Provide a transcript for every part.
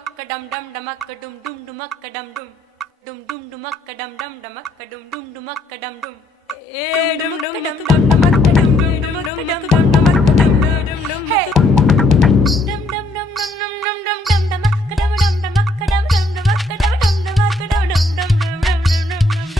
dumakka dum dum dumakka dum dum dumakka dum dum dum dum dumakka dum dum dumakka dum dum dumakka dum dum dum dum dum dum dumakka dum dum dumakka dum dum dumakka dum dum dum hey dum dum dum dum dum dum dum dum dumakka dum dum dumakka dum dum dumakka dum dum dumakka dum dum dum dum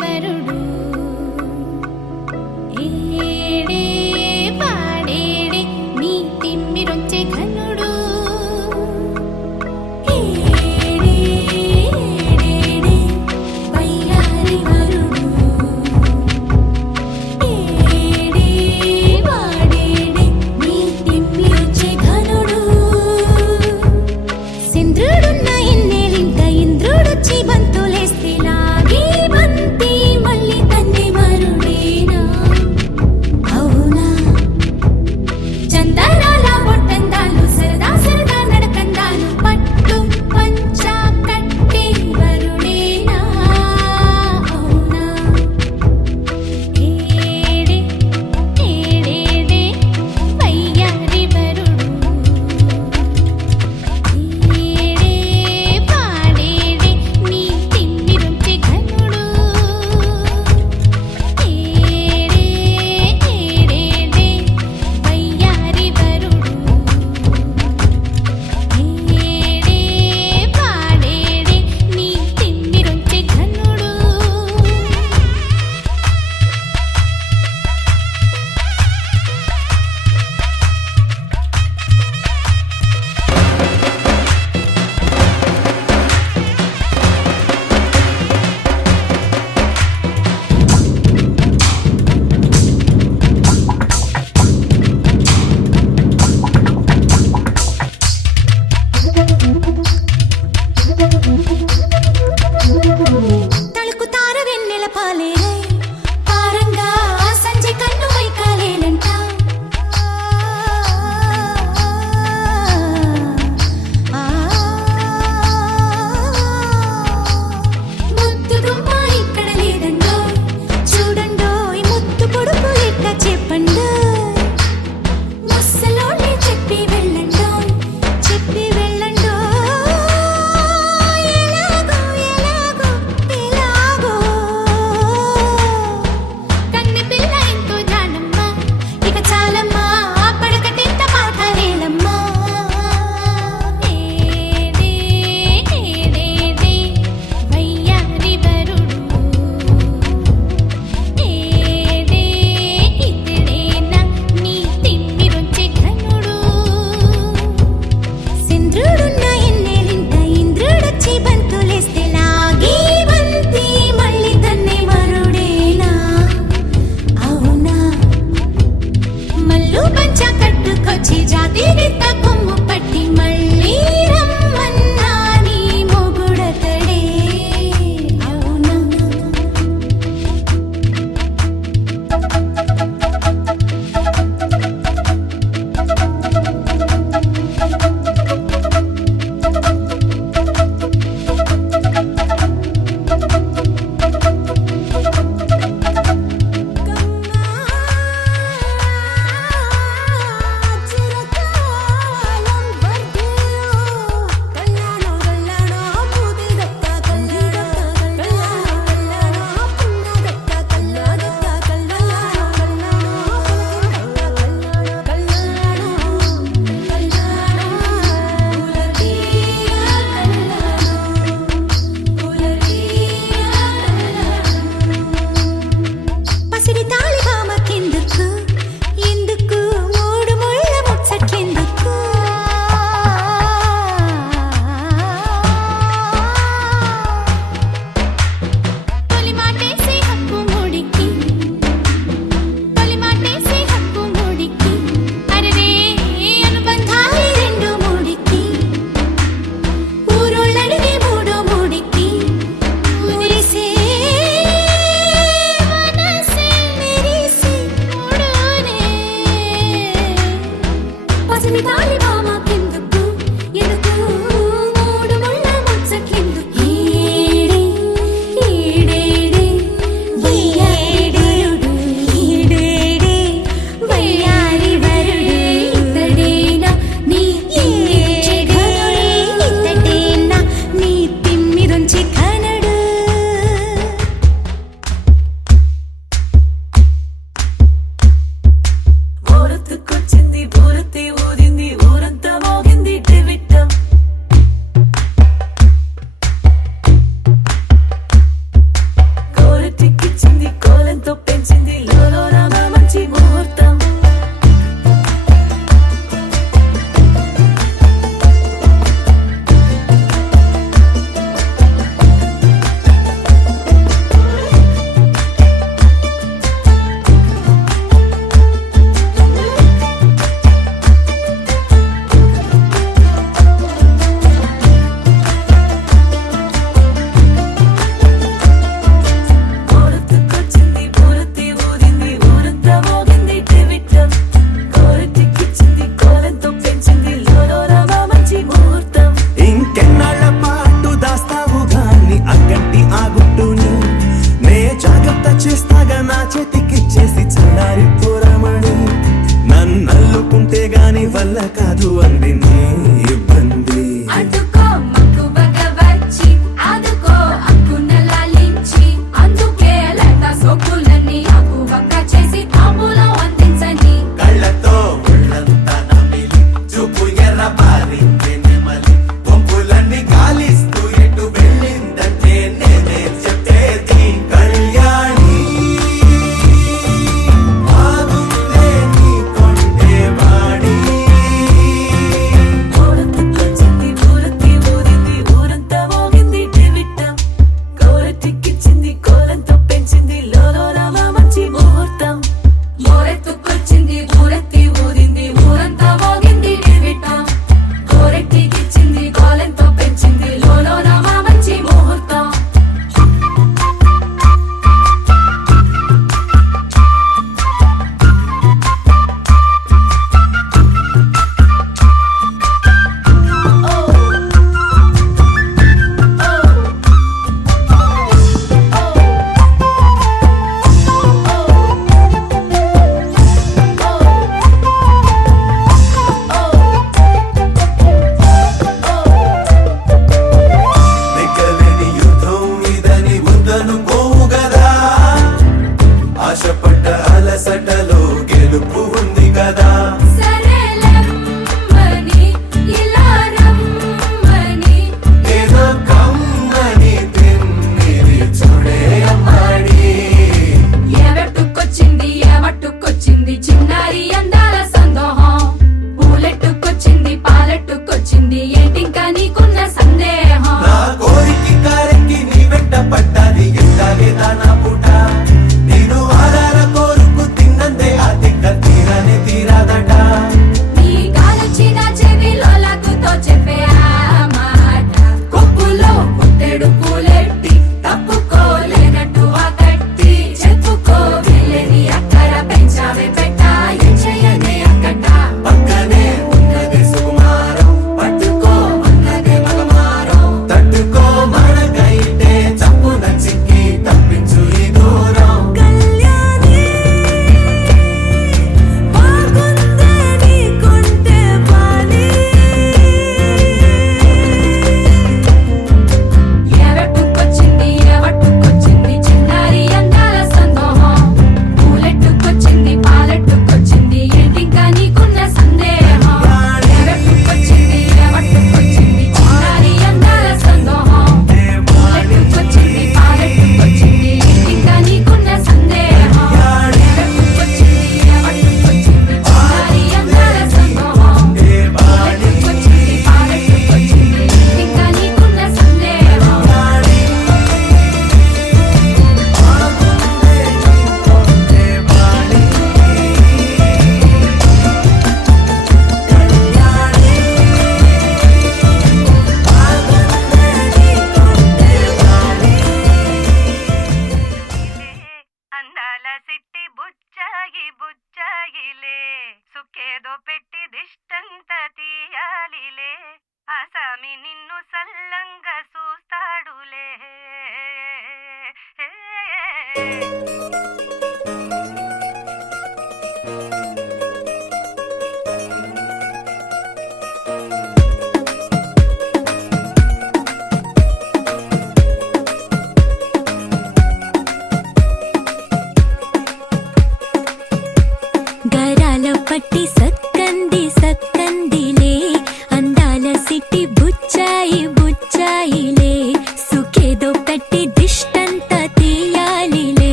వరుడు ఏడే పాడేడే నీ తిమ్మిరొచ్చే ఘనుడు ఏడే ఏడే వయ్యారి వరుడు ఏడే పాడేడే నీ తిమ్మిరొచ్చే ఘనుడు సింద్రుడున్న ఇన్నేలింక ఇంద్రుడొచ్చి బంతులేస్తే లాగే బంతి మళ్ళీ చేతికిచ్చేసి చల్లారిపోరమణి నన్నల్లుకుంటే గాని వల్ల కాదు అంది నీ ఇబ్బంది అడ్డుకో మక్కువగా వచ్చి ఆదుకో అక్కున లాలించి అందుకే లేత సోకులని అక్కువగా చేసి తాంబూలం అందించని కళ్ళతో ఒళ్ళంతా నమిలి చూపు ఎర్ర బారింది నెమలి పంపులన్నీ గాలిస్తూ ఎటు వెళ్ళిందంటే నేనే చెప్పేది Kalyani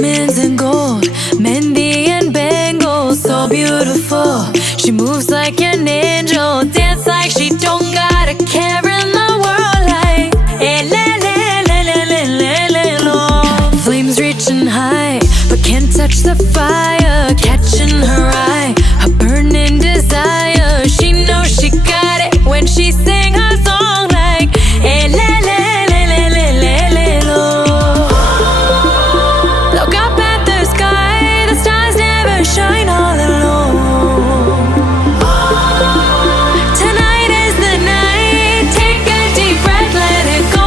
diamonds and gold, Mendi and bangles, so beautiful. She moves like an angel, dance like she don't got a care in the world. Like eh, le, le, le, le, le, le, le, lo. Flames reaching high, but can't touch the fire. Catching her eye, a burning desire. She knows she got it when she sing her song. Like eh, le, le, le, le, le, le, le, lo. Look up at the sky, the stars never shine all alone. Tonight is the night, take a deep breath, let it go.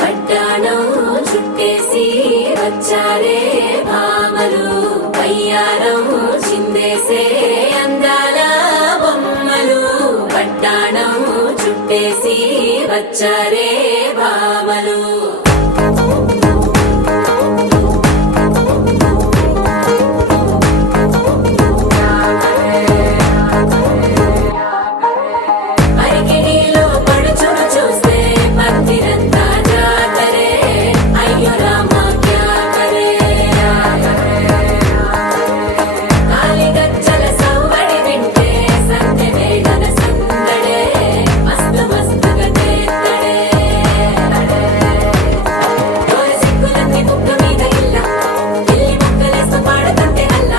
పట్టాణం చుట్టేసి వచ్చారే భామలు పయ్యారం చిందేసే అందాల బొమ్మలు పట్టాణం చుట్టేసి వచ్చారే భామలు అరికిడిలో పడుచును చూస్తే భక్తిరంతా జాతరే అయ్యో రామ క్యా కరే కాలి గజ్జల సవ్వడి వింటే సందె వేదన సందడే మస్తు మస్తుగా చేస్తడే దోరి సిక్కులన్నీ బుక్క మీద ఇల్ల పిల్లి ముక్కలేస్తూ పాడుతుంటే అల్ల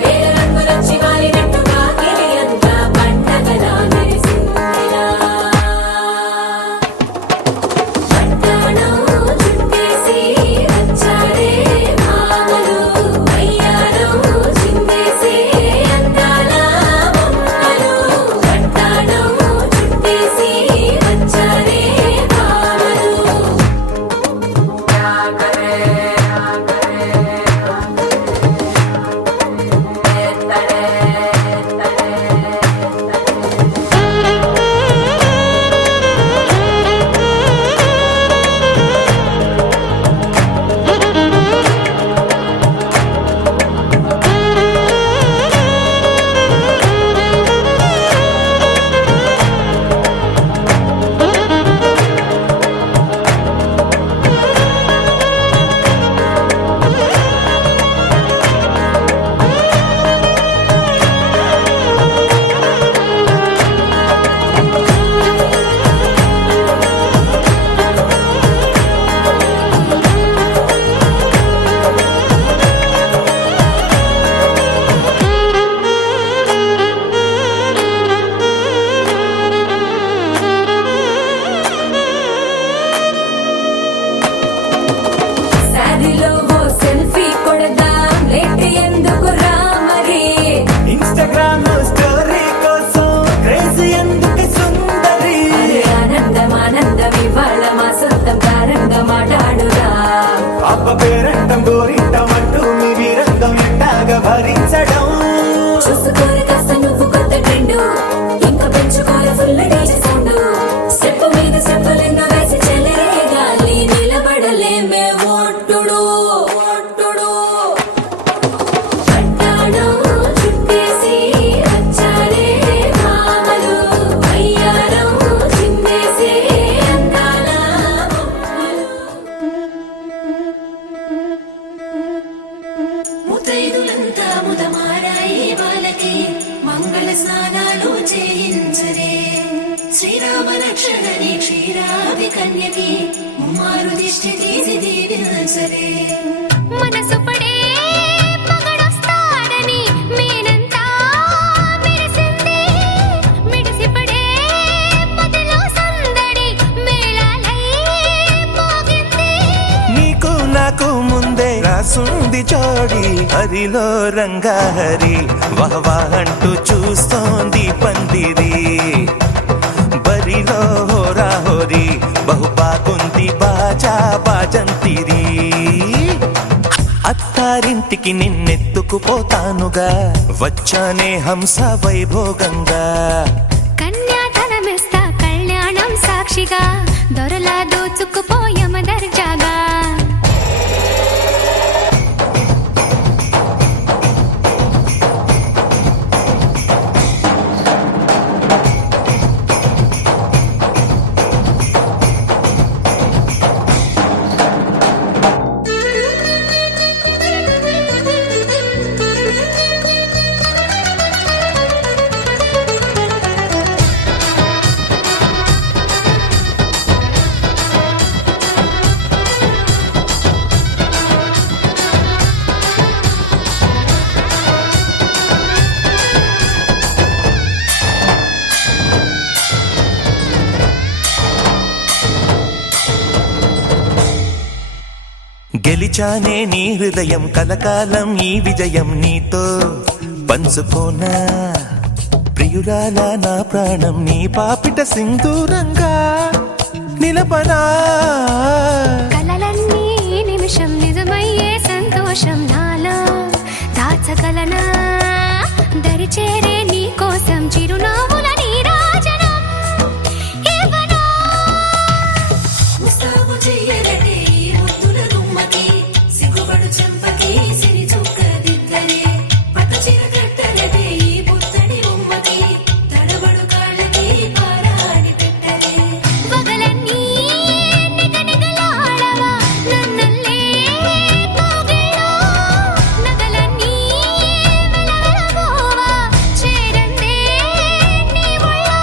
వేల రంగులొచ్చి వాలినట్టుగా గిలియంతా పండగలా మెరిసిందిలా పట్టాణం చుట్టేసి వచ్చారే భామలు అయ్యారం చిందేసే అందాల బొమ్మలు పట్టాణం చుట్టేసి వచ్చారే భామలు శారీలో ఓ సెల్ఫీ కొడదాం లేట్ ఎందుకు రామరి ఇన్స్టాగ్రామ్ స్టోరీ కోసం క్రేజీ ఎందుకు సుందరి అరే ఆనందం ఆనందం ఇవాళ మా సొంతం కారంగా మాట్లాడురా అబ్బ పేరంటం గోరింటం అంటూ మీ వీరంగం ఎట్టాగా భరించడం చూసుకోరు కాస్త నువ్వు కొత్త ట్రెండ్ ఇంకా పెంచుకోరు ఫుల్ డీజే సౌండ్ స్టెప్ మీద స్టెప్పులెన్నో వేసి చెలరే గాలి నిలబడలేమే ఓట్టుడు ఓట్టుడు పట్టాణం చుట్టేసి వచ్చారే భామలు అయ్యారం చిందేసే అందాల బొమ్మలు ముతైదులంతా ముదమారాయి వాళ్ళకి మంగళ స్నానాలు చేయించరే శ్రీరామ రక్షణని క్షీరాభి కన్యకి ముమ్మారు దిష్టి తీసి దీవించరే మనసు పడే మగడొస్తాడని మేనంతా మెరిసింది మిడిసిపడే మదిలో సందడి మేళాలై మోగింది నీకు నాకు ముందే రాసుంది జోడి హరిలో రంగాహరి వహవా అంటూ చూస్తోంది పందిరి బరిలో హోరా హోరి బహు బాగుంది బాజా బాజంతిరి అత్తారింటికి నిన్నెత్తుకుపోతానుగా వచ్చానే హంస వైభోగంగా కన్యాధనమిస్తా కళ్యాణం సాక్షిగా దొరలా దోచుకుపోయమ దర్జాగా ఇచ్చానే నీ హృదయం కలకాలం ఈ విజయం నీతో పంచుకోనా ప్రియురాలా నా ప్రాణం నీ పాపిట సింధూరంగా నిలపనా కలలన్నీ నిమిషం నిజమయ్యే సంతోషం నాలో దాచగలనా దరిచేరే నీ కోసం చిరునవ్వుల నీరాజనం ఇవ్వనా ముస్తాబు చెయ్యరటే ఈ ముద్దుల గుమ్మకి సిగ్గుపడు చెంపకి సిరి చుక్క దిద్దరే పట్టు చీర కట్టరటే ఈ పుత్తడి బొమ్మకి తడబడు కాళ్ళకి పారాని పెట్టరే పగలన్నీ నిగనిగలాడవా నన్నల్లే కోగిలో నగలన్నీ వెలవెలబోవా చేరందే నీ ఒళ్ళో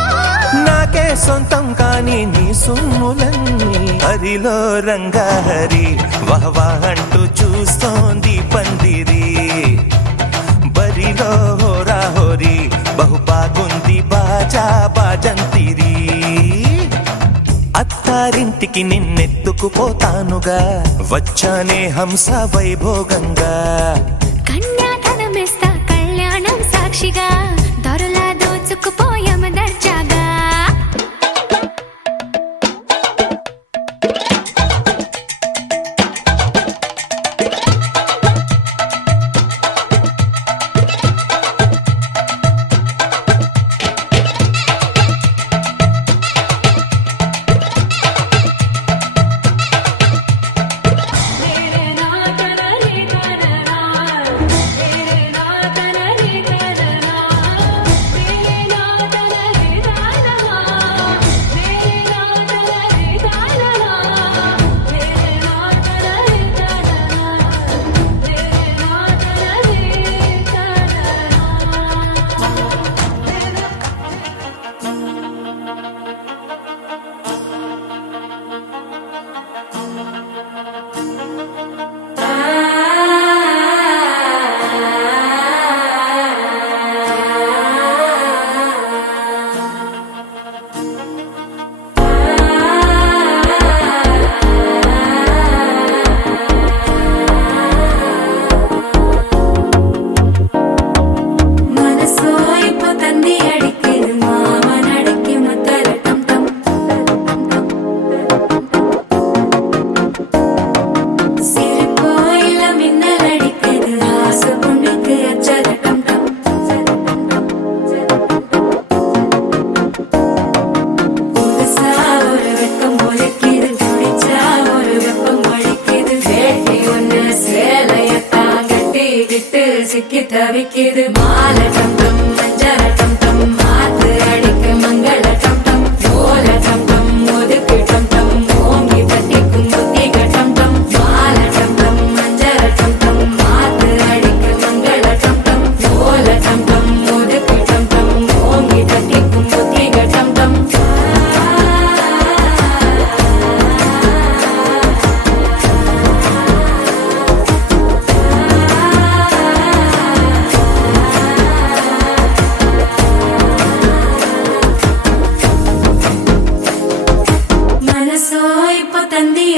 నాకే సొంతం కాని నీ సొమ్ములన్నీ హరిలో రంగాహరి వహవా అంటూ చూస్తోంది పందిరి బరిలో హోరాహోరి బహు బాగుంది బాజా బాజంతిరి అత్తారింటికి నిన్నెత్తుకుపోతానుగా వచ్చానే హంస వైభోగంగా కన్యాధనమిస్తా కళ్యాణం సాక్షిగా దొరలా దోచుకుపోయామ దర్జాగా சிக்கி தவிக்குது மாலை டம் டம் மஞ்சள டம் டம் மாத்து அடிக்க மங்கள டம் டம் ஓல டம் டம் ஒதுக்கு டம் டம் ஓங்கி தட்டிக்கும் புத்திக டம் டம் மாலை டம் டம் மஞ்சள டம் டம் மாத்து அடிக்க மங்கள டம் டம் ஓல டம் டம் ஒதுக்கு டம் டம் ஓங்கி தட்டிக்கும் புத்திக டம் டம்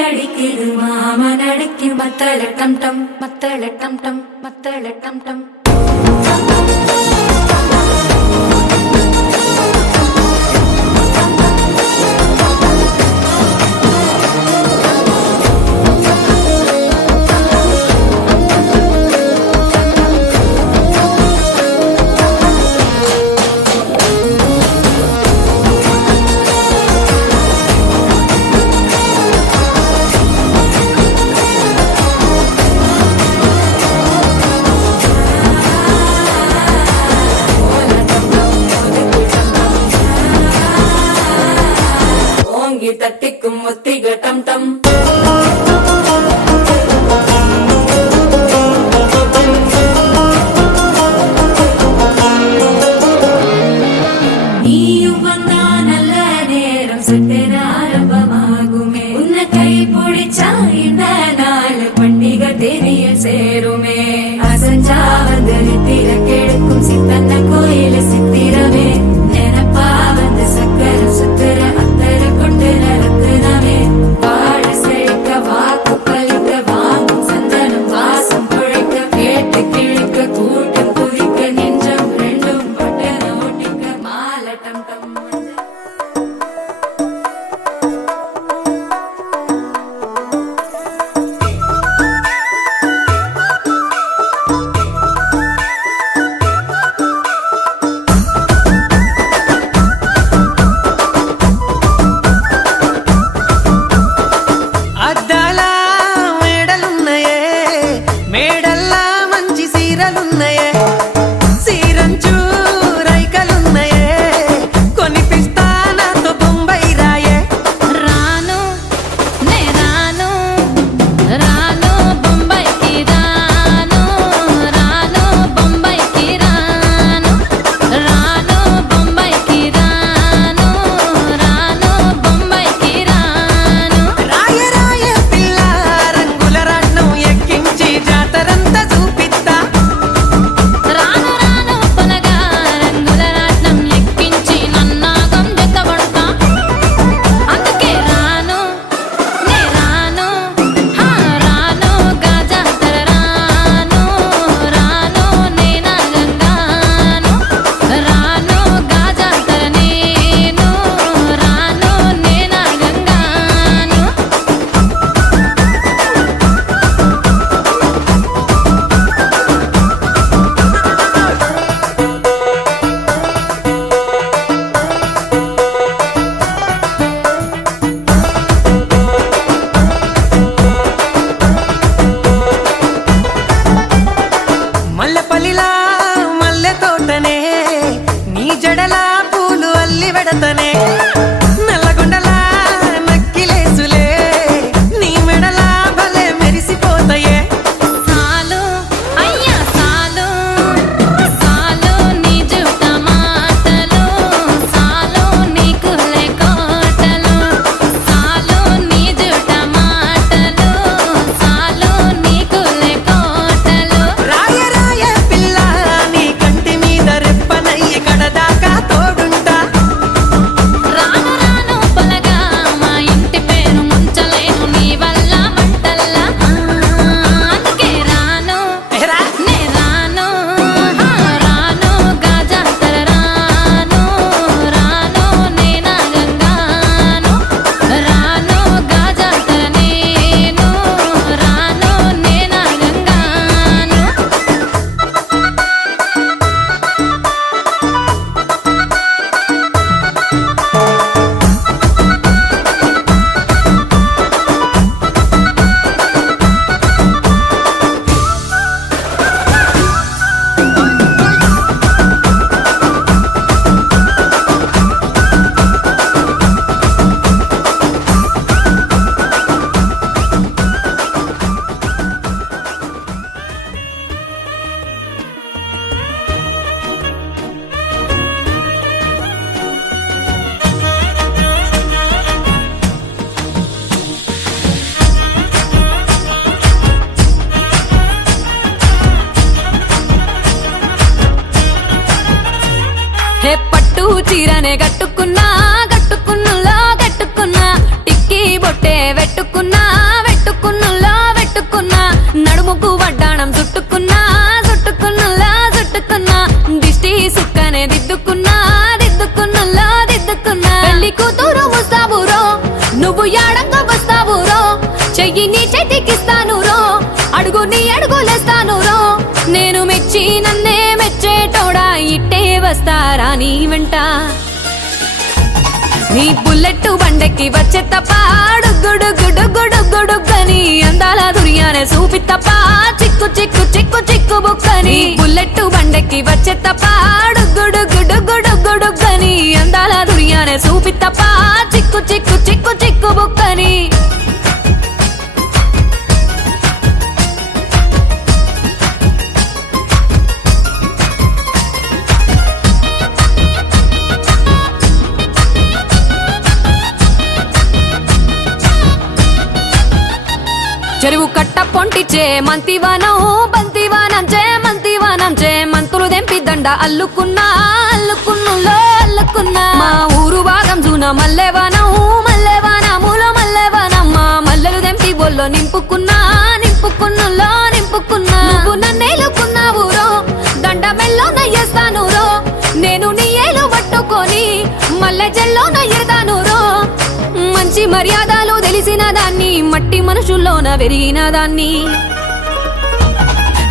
அடிக்குது மாமன் அடிக்கு மத்தள டம் டம் மத்தள டம் டம் மத்தள டம் டம் పెడతనే నల్లగొండలా నక్కిలేసులే నీ మెడలా భలే మెరిసిపోతాయే సాలు అయ్యా సాలు సాలు నీ జుట్ట మాటలు సాలు నీకు లేకోటలు సాలు నీ జుట్ట మాటలు సాలు నీకు లేకోటలు రాయ రాయ పిల్ల నీ కంటి మీద రెప్పనయ్యి కడదాకా తోడుంటా రాను రాను పొలగా మా ఇంటి పేరు ముంచలేను నీ వల్ల మంటల్లా అందుకే రాను ఏరా నే రాను రాను గాజాతర రాను రాను నేనా గంగాను రాను గాజాతర నేను రాను నేనా గంగాను హే పట్టు చీరనే కట్టుకున్నా కట్టుకున్నులో కట్టుకున్నా టిక్కీ బొట్టే వెట్టుకున్నా వెట్టుకున్నులో వెట్టుకున్నా నడుముకు వడ్డాణం చుట్టుకున్నా చుట్టుకున్నులో చుట్టుకున్నా దిష్టి సుక్కనే దిద్దుకున్నా దిద్దుకున్నులో దిద్దుకున్నా పెళ్లి కూతురు ముస్తాబురో నువ్వు యాడంగా వస్తావురో చెయ్యి నీ చేతికిస్తాను రో అడుగు నీ అడుగులేస్తాను రో నేను మెచ్చి నన్నే మెచ్చేటోడా ఇట్టే వస్తారా నీ వెంట నీ బుల్లెట్ బండెక్కి వచ్చే తప్ప గుడుగుడుగుడుగుడుగుడుగని అందాల దుర్యానే చూపి తప్ప చిక్కు చిక్కు చిక్కు చిక్కు బుక్కని బుల్లెట్ బండెక్కి వచ్చే తప్ప గుడుగుడుగుడుగుడుగని అందాల దుర్యానే చూపి తప్ప చిక్కు చిక్కు చిక్కు చిక్కు బుక్కని చెరువు కట్ట పొంటిచే మంతివానం బంతివానం చే మంతివానం చే మంతులు దెంపి దండ అల్లుకున్నా అల్లుకున్నులో అల్లుకున్నా మా ఊరు భాగం జూన మల్లెవానం మల్లెవానములో మల్లెవానం మా మల్లెలు దెంపి బొల్లో నింపుకున్నా నింపుకున్నులో నింపుకున్నా నువ్వు నన్నేలుకున్నావు రో దండ మెల్లో నయ్యేస్తాను రో నేను నీ ఏలు పట్టుకొని మల్లె జల్లో నయ్యేదాను రో మంచి మర్యాదలు తెలిసిన దాన్ని మట్టి మనుషుల్లోన పెరిగిన దాన్ని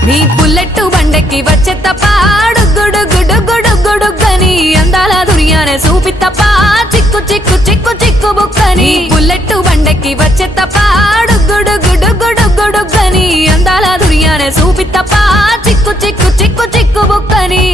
నీ బుల్లెట్ బండెక్కి వచ్చే తప్ప గుడుగుడుగుడుగుడుగని అందాల దుర్యానే చూపి తప్ప చిక్కు చిక్కు చిక్కు చిక్కు బుక్కని బుల్లెట్ బండెక్కి వచ్చే తప్ప గుడుగుడుగుడుగుడుగని అందాల దుర్యానే చూపి తప్ప చిక్కు చిక్కు చిక్కు చిక్కు బుక్కని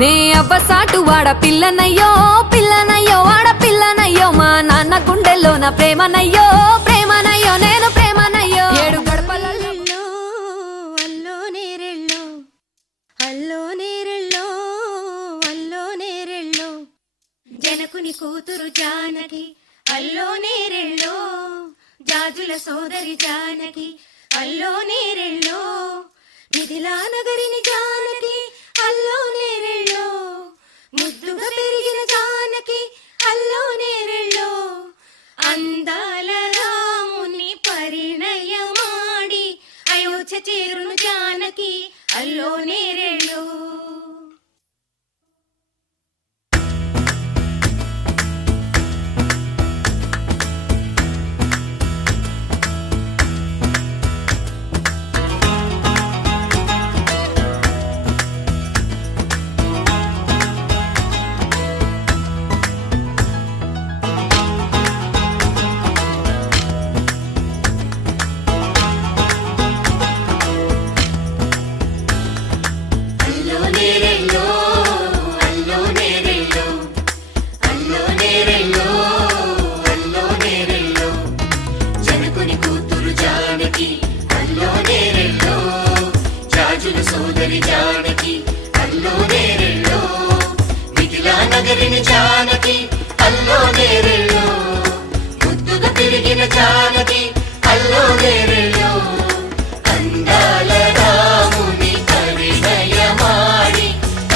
నే అవ్వసాటు వాడ పిల్లనయ్యో పిల్లనయ్యో వాడ పిల్లనయ్యో మా నాన్న గుండెల్లోన ప్రేమనయ్యో ప్రేమనయ్యో నేను ప్రేమనయ్యో ఏడు గడపలలో అల్లో నేరెళ్ళో అల్లో నేరెళ్ళో అల్లో నేరెళ్ళో జనకుని కూతురు జానకి అల్లో నేరెళ్ళో జాజుల సోదరి జానకి అల్లో నేరెళ్ళో మిథిలా నగరిని జానకి అల్లో నేరెళ్ళో ముద్దుగా పెరిగిన జానకి అల్లో నేరెళ్ళో అందాల రాముని పరిణయమాడి అయోధ్య చేరును జానకి అల్లో నేరెళ్ళో పెరిగిన జానకి అల్లో నేరెళ్ళు ముద్దుగా పెరిగిన జానకి అల్లో నేరెళ్ళు అందాల రాముని పరిణయమాడి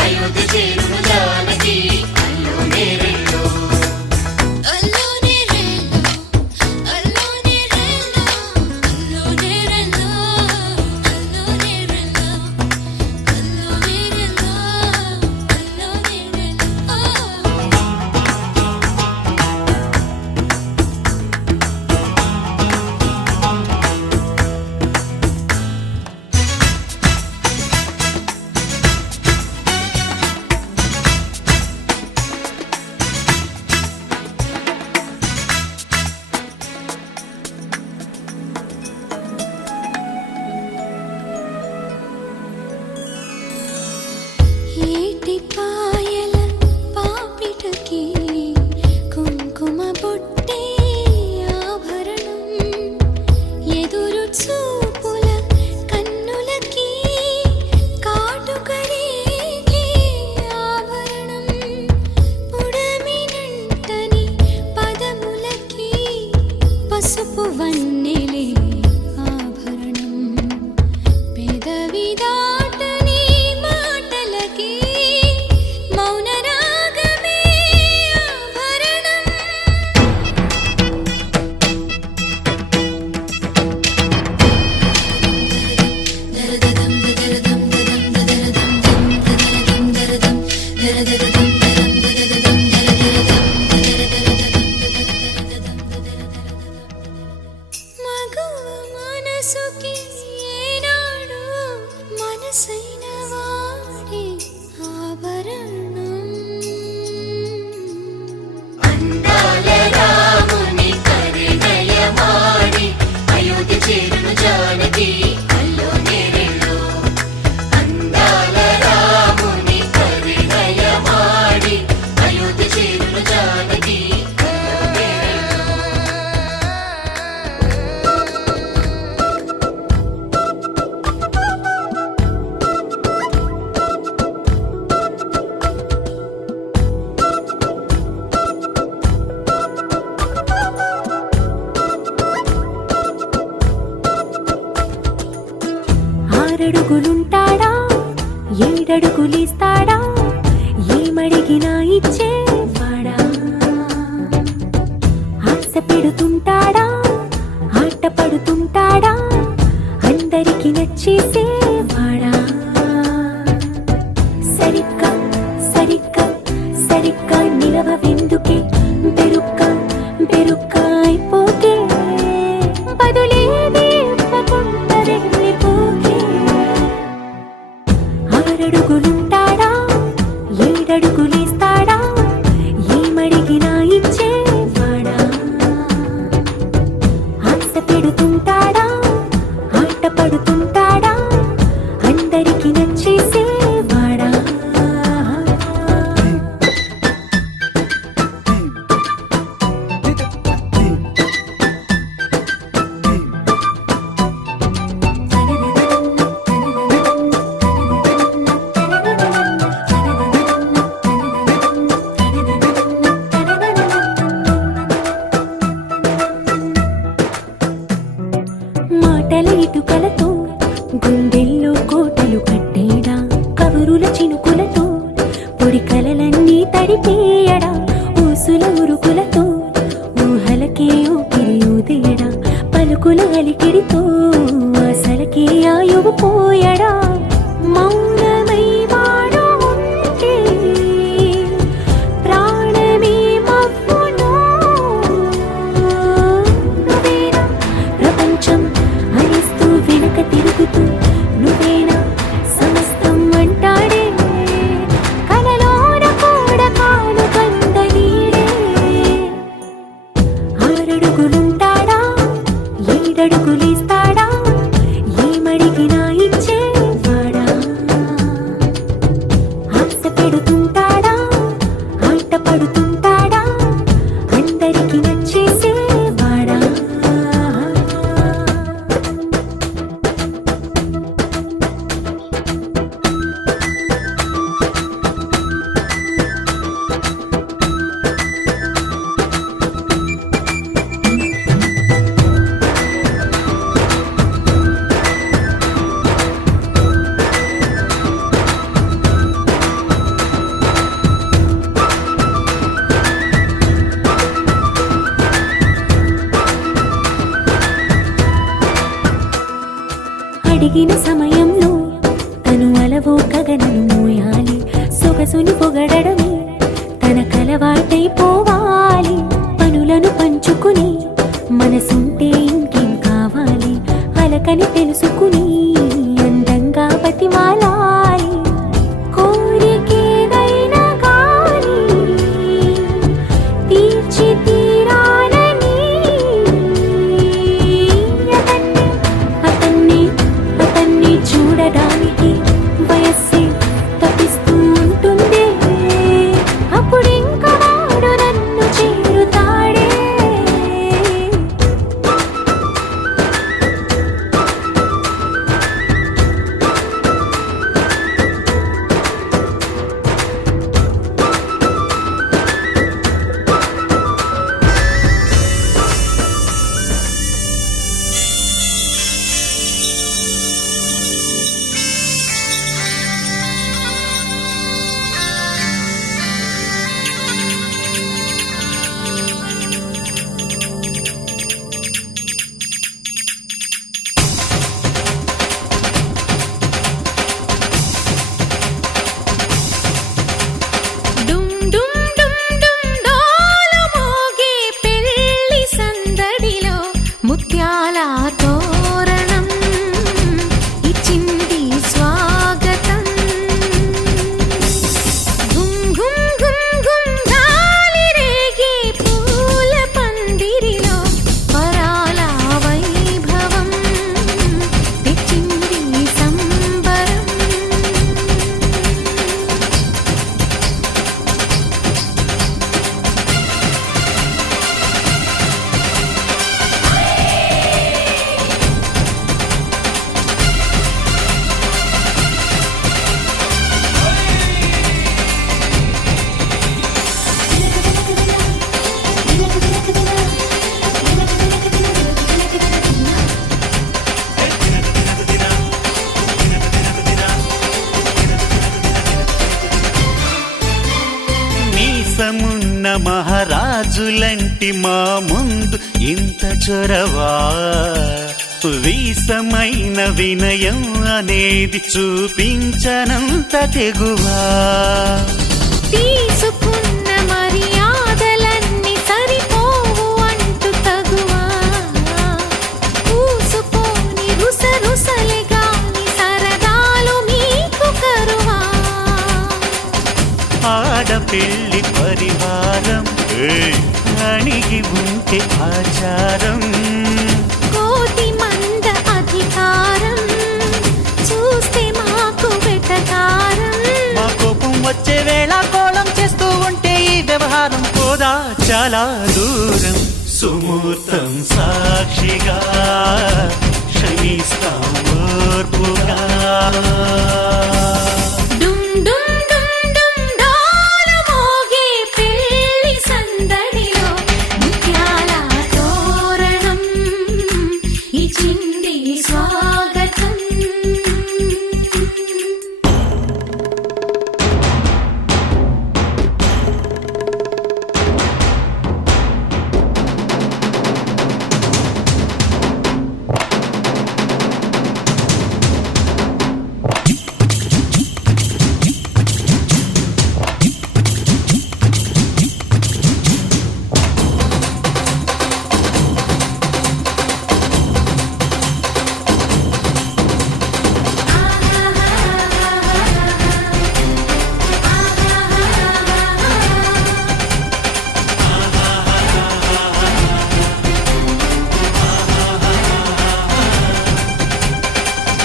అయోధ్య చేరును జానకి అల్లో నేరెళ్ళు ఏటిపాయల పాపిటకి కుంకుమ బొట్టే ఆభరణం ఎదురు చూపుల కన్నులకి కాటుకరేగే ఆభరణం పుడమినంటని పదములకి పసుపు వన్నెలే ఆభరణం పెదవి దాటని మాటలకి మౌన రాగమే ఆభరణం మగువ మనసుకి ఏనాడు మనసైన వాడే ఆభరణం అందాల రాముని పరిణయమాడి అయోధ్య చేరును జానకి అల్లో నేరెళ్ళు అందాల రాముని పరిణయమాడి అయోధ్య చేరును జానకి అల్లో నేరెళ్ళు ఆరడుగులుంటాడా ఏడడుగులిస్తాడా ఏమడిగినా ఇచ్చేవాడా ఆశ పెడుతుంటాడా ఆట పడుతుంటాడా అందరికి నచ్చేసేవాడా సరిగ్గా సరిగ్గా సరిగ్గా నిలవెందుకే బెరుక్క బెరుక్క అయిపోతే బదులేది ఇవ్వకుండా వెళ్ళిపోకే ఆరడుగులుంటాడా 7 అడుగులిస్తాడా ఏమడిగినా ఇచ్చేవాడా ఆశ పెడుతుంటాడా ఆట పడుతుంటాడా అందరికి నచ్చేసేవాడా మాటల ఇటుకలతో గుండెల్లో కోటలు కట్టేడా కబురుల చినుకులతో పొడి కలలన్నీ తడిపేయడా ఊసుల ఉరుకులతో ఊహలకే ఊపిరి ఊదేయడా పలుకుల అలికిడితో ఆశలకే ఆయువు పోయడా మౌనమై వాడు ఉంటే ప్రాణమే మవ్వునో నువ్వేనా ప్రపంచం అనిస్తూ వెనక తిరుగుతూ నువ్వేనా సమస్తం అంటాడే కలలోన కూడా కాను కంద నీడే 6 అడుగులుంటాడా 7 అడుగులిస్తాడా ఏమడిగినా ఇచ్చే అడిగిన సమయంలో తను అలవో గగనను మోయాలి. సొగసుని పొగడమే తనకలవాటైపోవాలి. పనులను పంచుకుని మనసుంటే ఇంకేం కావాలి. అలకని తెలుసుకుని అందంగా బతిమాలాలి. కోరికేదైనా గాని తీర్చి తీరాలని అతన్ని చూడడానికి వయస్సే తప్పిస్తూ ఉంటుంది. అప్పుడింక వాడు నన్ను చేరుతాడే. డుమ్ డుమ్ డుమ్ డుమ్ డోలు మోగే పెళ్లి సందడిలో ముత్యాల తోరణం ఇచ్చింది స్వాగతం. గుమ్ గుమ్ గుమ్ గుమ్ గాలి రేగే పూల పందిరిలో వరాల వైభవం తెచ్చింది సంబరం. మీసమున్న మహారాజులంటి మా ముందు ఇంత చొరవా, వీసమైన వినయం అనేది చూపించనంత తెగువా. తీసుకున్న మర్యాదలన్నీ సరిపోవు అంటూ తగువా. పూసుపోని రుసరుసలే గాని సరదాలు మీకు కరువా. ఆడపిల్లి పరివారం అణిగి ఉంటే ఆచారం. కోటి మంద అధికారం చూస్తే మాకు వెటకారం. మా కోపం వచ్చే వేళ కోళం చేస్తూ ఉంటే ఈ వ్యవహారం పోదా చాలా దూరం. సుమూర్తం సాక్షిగా క్షమిస్తాం ఓర్పుగా. డుమ్ డుమ్ డుమ్ డుమ్ డోలు మోగే పెళ్లి సందడిలో ముత్యాల తోరణం ఇచ్చింది స్వాగతం.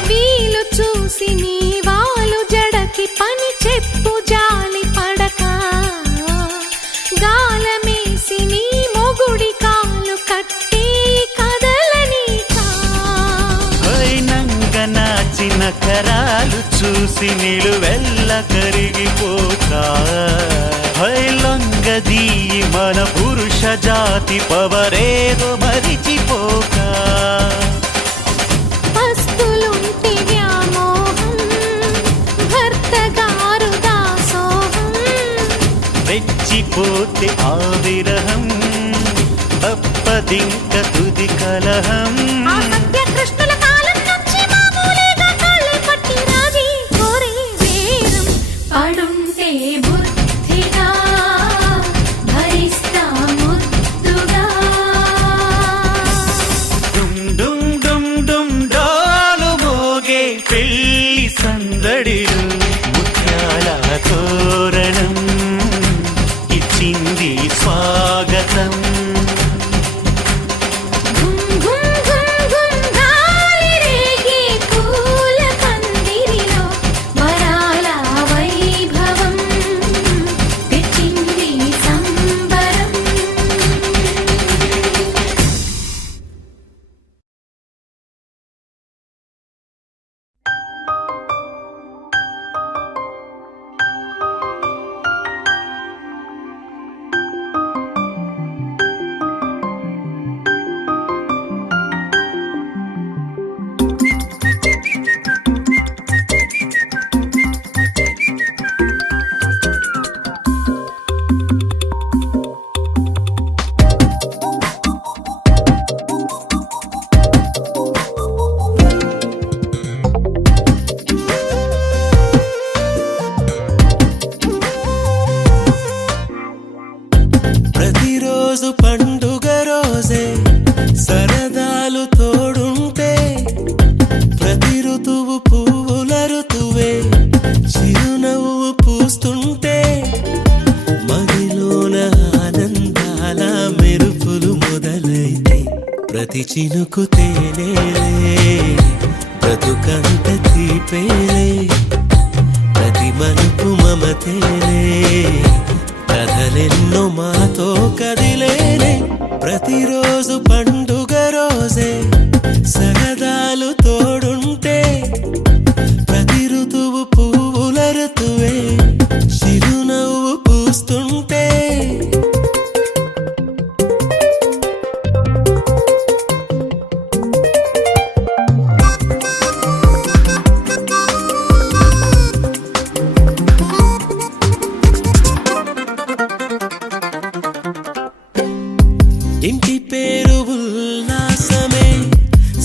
వీలు చూసి నీ వాలు జడకి పని చెప్పు జాలి పడక. గాలమేసి నీ మొగుడి కాలు కట్టి కదలనీకా. నంగ నాచిన కరాలు చూసి నిలువెల్ల కరిగిపోతా. లొంగదీ మన పురుష జాతి పవరేదో మరిచిపోక. పస్తులుంటి వ్యామోహం భర్త గారు దాసోహం. రెచ్చిపోతే ఆ విరహం తప్పదింక తుది కలహం. ఆ సత్య కృష్ణుల కాలం నుంచి మామూలే ప్రతిరోజు పండుగ రోజే సరదాలు తోడుంటే ప్రతి ఋతువు పువ్వుల ఋతువే చిరునవ్వు పూస్తుంటే మదిలోన ఆనందాల మెరుపులు మొదలైతే ప్రతి చినుకు తేనేలే బ్రతుకంత తీపేలే ప్రతి మలుపు మమతేలే కథలెన్నో మాతో కదిలేలే ప్రతిరోజు పండుగ రోజే సరదాలు తోడుంటే ప్రతి ఋతువు పువ్వుల ఋతువే చిరునవ్వు పూస్తుంటే ఇంటి పేరు ఉల్లాసమే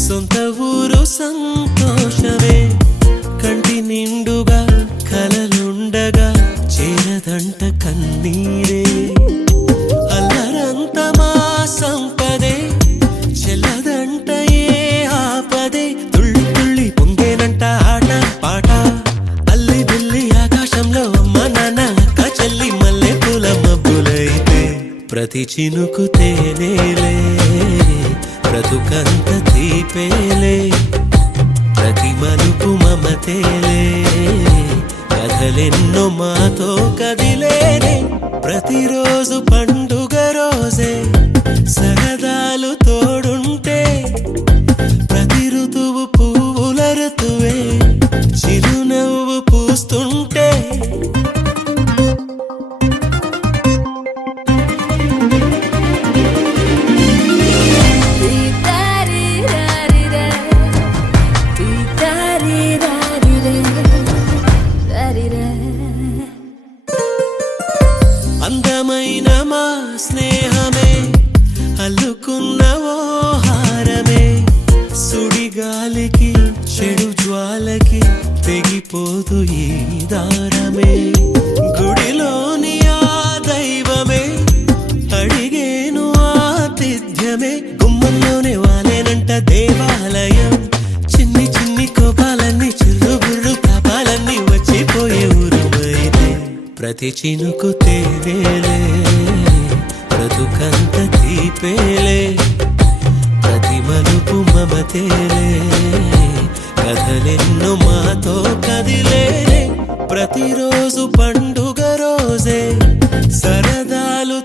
సొంత ఊరు సంతోషమే కంటి నిండుగా కలలుండగా చేరదంట కన్నీరే అల్లరంత మా సంపదే చెల్లదంట ఏ ఆపదే తుళ్ళి తుళ్ళి పొంగేనంట ఆట పాట అల్లి బిల్లి ఆకాశంలో అమ్మ నాన్న అక్క చెల్లి మల్లె పూల మబ్బులైతే ప్రతి చినుకు తేనేలే బ్రతుకంత తీపేలే ప్రతి మలుపు మమతేలే కథలెన్నో మాతో కదిలేనే ప్రతిరోజు పండుగ రోజే సరదాలు తోడుంటే ప్రతి ఋతువు పువ్వుల ఋతువే చిరునవ్వు పూస్తుంటే అందమైన మా స్నేహమే అల్లుకున్న ఓ హారమే సుడిగాలికి చెడు జ్వాలకి తెగిపోదు ఈ దారమే గుడిలోని ఆ దైవమే అడిగేను ఆతిథ్యమే గుమ్మంలోనే వాలేనంట దేవాలయం చిన్ని చిన్ని కోపాలన్నీ చిల్లుబుర్రు తాపాలన్నీ వచ్చిపోయే ఊరుమైతే ప్రతి చినుకు తేనేలే బ్రతుకంత తీపేలే ప్రతి మలుపు మమతేలే కథలెన్నో మాతో కదిలేలే ప్రతిరోజు పండుగ రోజే సరదాలు